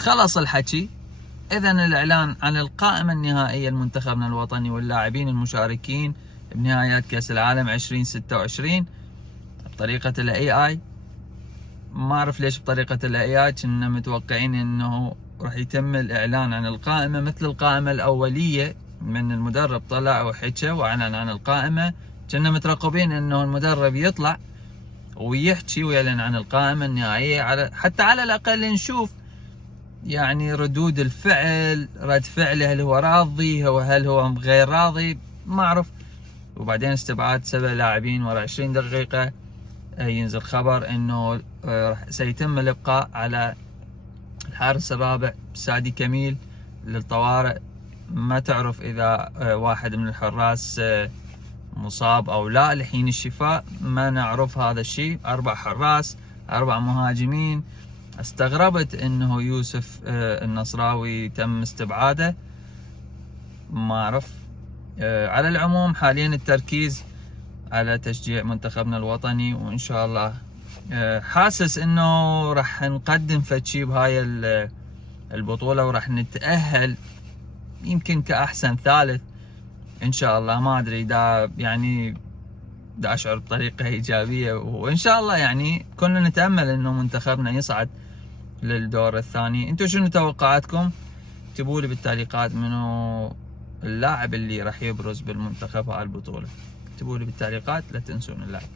خلص الحكي. إذن الإعلان عن القائمة النهائية لمنتخبنا الوطني واللاعبين المشاركين بنهائيات كأس العالم 2026 بطريقة ال AI. ما أعرف ليش بطريقة ال AI، كنا متوقعين إنه راح يتم الإعلان عن القائمة مثل القائمة الأولية، من المدرب طلع وحكى وأعلن عن القائمة. كنا مترقبين إنه المدرب يطلع ويحكي ويعلن عن القائمة النهائية، حتى على الأقل نشوف يعني ردود الفعل، رد فعله، هل هو راضي هل هو غير راضي، ما أعرف. وبعدين استبعاد 7 لاعبين ورا 20 دقيقة ينزل خبر انه سيتم الابقاء على الحارس الرابع سادي كميل للطوارئ. ما تعرف اذا واحد من الحراس مصاب او لا لحين الشفاء، ما نعرف هذا الشيء. 4 حراس، 4 مهاجمين. استغربت انه يوسف النصراوي تم استبعاده، ما اعرف. على العموم حاليا التركيز على تشجيع منتخبنا الوطني، وان شاء الله حاسس انه راح نقدم فشي بهاي البطولة وراح نتأهل يمكن كأحسن ثالث ان شاء الله. ما ادري دا يعني دا اشعر بطريقة ايجابية، وان شاء الله يعني كنا نتأمل انه منتخبنا يصعد للدور الثاني. انتم شنو توقعاتكم؟ اكتبوا لي بالتعليقات منو اللاعب اللي راح يبرز بالمنتخب هاي البطولة. اكتبوا لي بالتعليقات، لا تنسون اللاعب.